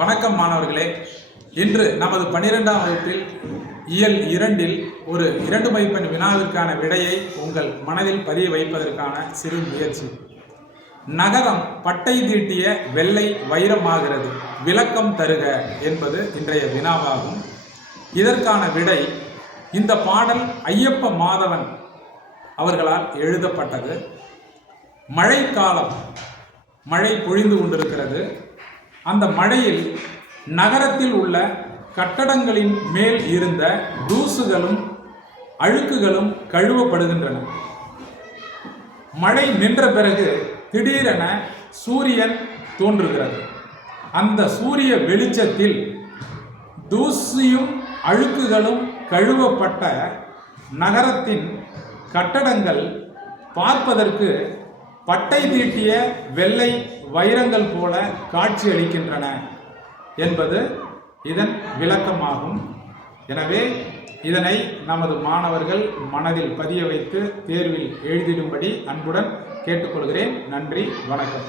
வணக்கம் மாணவர்களே. இன்று நமது 12ஆம் வகுப்பில் இயல் 2இல் ஒரு 2 மதிப்பெண் வினாவிற்கான விடையை உங்கள் மனதில் பதிய வைப்பதற்கான சிறு முயற்சி. நகரம் பட்டை தீட்டிய வெள்ளை வைரமாகிறது, விளக்கம் தருக என்பது இன்றைய வினாவாகும். இதற்கான விடை இந்த பாடல் ஐயப்ப மாதவன் அவர்களால் எழுதப்பட்டது. மழைக்காலம், மழை பொழிந்து கொண்டிருக்கிறது. அந்த மழையில் நகரத்தில் உள்ள கட்டடங்களின் மேல் இருந்த தூசுகளும் அழுக்குகளும் கழுவப்படுகின்றன. மழை நின்ற பிறகு திடீரென சூரியன் தோன்றுகிறது. அந்த சூரிய வெளிச்சத்தில் தூசியும் அழுக்குகளும் கழுவப்பட்ட நகரத்தின் கட்டடங்கள் பார்ப்பதற்கு பட்டை தீட்டிய வெள்ளை வைரங்கள் போல காட்சியளிக்கின்றன என்பது இதன் விளக்கமாகும். எனவே இதனை நமது மாணவர்கள் மனதில் பதிய வைத்து தேர்வில் எழுதிடும்படி அன்புடன் கேட்டுக்கொள்கிறேன். நன்றி, வணக்கம்.